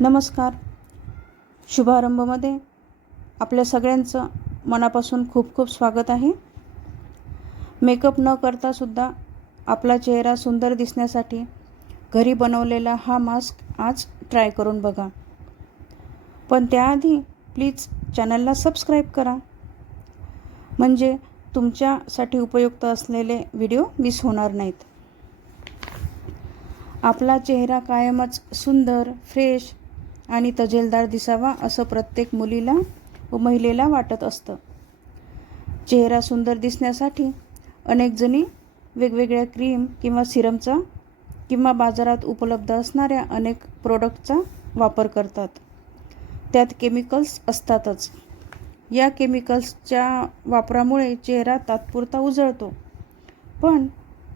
नमस्कार. शुभारंभमध्ये आपल्या सगळ्यांचं मनापासून खूप खूप स्वागत आहे. मेकअप न करतासुद्धा आपला चेहरा सुंदर दिसण्यासाठी घरी बनवलेला हा मास्क आज ट्राय करून बघा. पण त्याआधी प्लीज चॅनलला सबस्क्राईब करा. म्हणजे तुमच्यासाठी उपयुक्त असलेले व्हिडिओ मिस होणार नाहीत. आपला चेहरा कायमच सुंदर फ्रेश आणि तजेलदार दिसावा असं प्रत्येक मुलीला व महिलेला वाटत असतं. चेहरा सुंदर दिसण्यासाठी अनेकजणी वेगवेगळ्या क्रीम किंवा सिरमचा किंवा बाजारात उपलब्ध असणाऱ्या अनेक प्रोडक्टचा वापर करतात. त्यात केमिकल्स असतातच. या केमिकल्सच्या वापरामुळे चेहरा तात्पुरता उजळतो. पण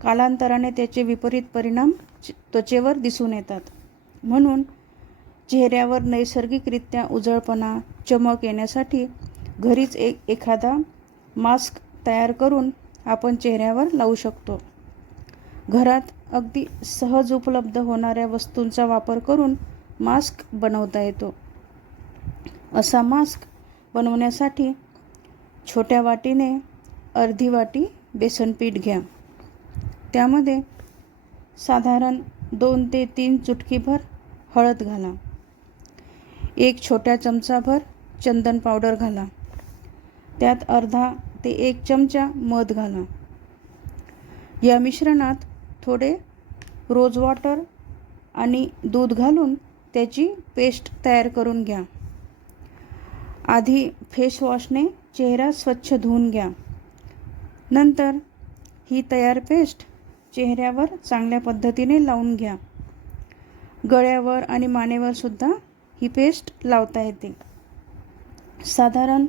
कालांतराने त्याचे विपरीत परिणाम त्वचेवर दिसून येतात. म्हणून चेहऱ्यावर नैसर्गिकरित्या उजळपणा चमक येण्यासाठी घरीच एक एखादा मास्क तयार करून आपण चेहऱ्यावर लावू शकतो. घरात अगदी सहज उपलब्ध होणाऱ्या वस्तूंचा वापर करून मास्क बनवता येतो. असा मास्क बनवण्यासाठी छोट्या वाटीने अर्धी वाटी बेसन पीठ घ्या. त्यामध्ये साधारण दोन ते तीन चुटकीभर हळद घाला. एक छोट्या चमचाभर चंदन पावडर घाला. त्यात अर्धा ते एक चमचा मध घाला. या मिश्रणात थोडे रोज वॉटर आणि दूध घालून त्याची पेस्ट तयार करून घ्या. आधी फेसवॉशने चेहरा स्वच्छ धुवून घ्या. नंतर ही तयार पेस्ट चेहऱ्यावर चांगल्या पद्धतीने लावून घ्या. गळ्यावर आणि मानेवर सुद्धा ही पेस्ट लावता येते. साधारण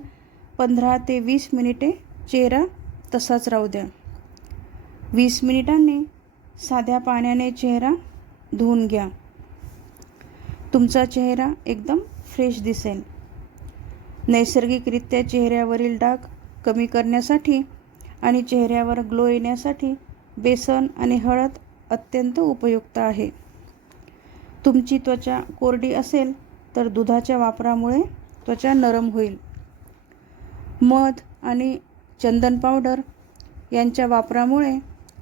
पंधरा ते वीस मिनिटे चेहरा तसाच राहू द्या. वीस मिनिटांनी साध्या पाण्याने चेहरा धुवून घ्या. तुमचा चेहरा एकदम फ्रेश दिसेल. नैसर्गिकरित्या चेहऱ्यावरील डाग कमी करण्यासाठी आणि चेहऱ्यावर ग्लो येण्यासाठी बेसन आणि हळद अत्यंत उपयुक्त आहे. तुमची त्वचा कोरडी असेल तर दुधाच्या वापरामुळे त्वचा नरम होईल. मध आणि चंदन पावडर यांच्या वापरामुळे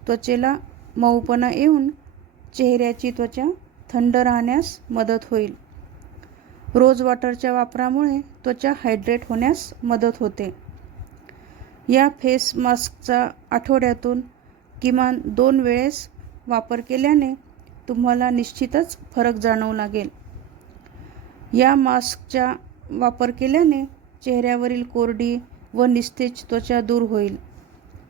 त्वचेला मऊपणा येऊन चेहऱ्याची त्वचा थंड राहण्यास मदत होईल. रोज वॉटरच्या वापरामुळे त्वचा हायड्रेट होण्यास मदत होते. या फेस मास्कचा आठवड्यातून किमान दोन वेळेस वापर केल्याने तुम्हाला निश्चितच फरक जाणवू लागेल. या मास्कचा वापर केल्याने चेहऱ्यावरील कोरडी व निस्तेज त्वचा दूर होईल.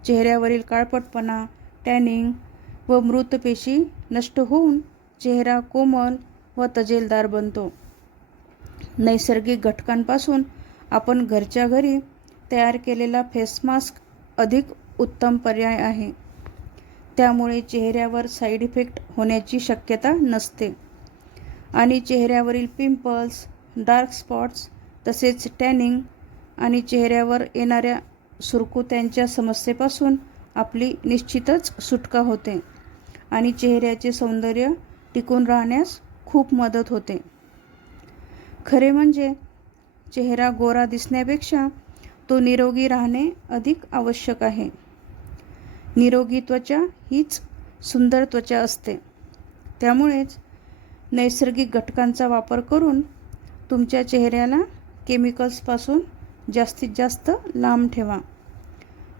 चेहऱ्यावरील काळपटपणा टॅनिंग व मृत पेशी नष्ट होऊन चेहरा कोमल व तजेलदार बनतो. नैसर्गिक घटकांपासून आपण घरच्या घरी तयार केलेला फेस मास्क अधिक उत्तम पर्याय आहे. त्यामुळे चेहऱ्यावर साईड इफेक्ट होण्याची शक्यता नसते. आणि चेहऱ्यावरील पिंपल्स डार्क स्पॉट्स तसेच टॅनिंग आणि चेहऱ्यावर येणाऱ्या सुरकुत्यांच्या समस्येपासून आपली निश्चितच सुटका होते आणि चेहऱ्याचे सौंदर्य टिकून राहण्यास खूप मदत होते. खरे म्हणजे चेहरा गोरा दिसण्यापेक्षा तो निरोगी राहणे अधिक आवश्यक आहे. निरोगी त्वचा हीच सुंदर त्वचा असते. त्यामुळेच नैसर्गिक घटकांचा वापर करून तुमच्या चेहऱ्याला केमिकल्सपासून जास्तीत जास्त लांब ठेवा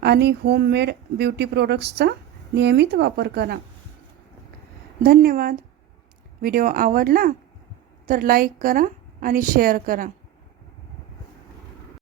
आणि होममेड ब्युटी प्रोडक्ट्सचा नियमित वापर करा. धन्यवाद. व्हिडिओ आवडला तर लाईक करा आणि शेअर करा.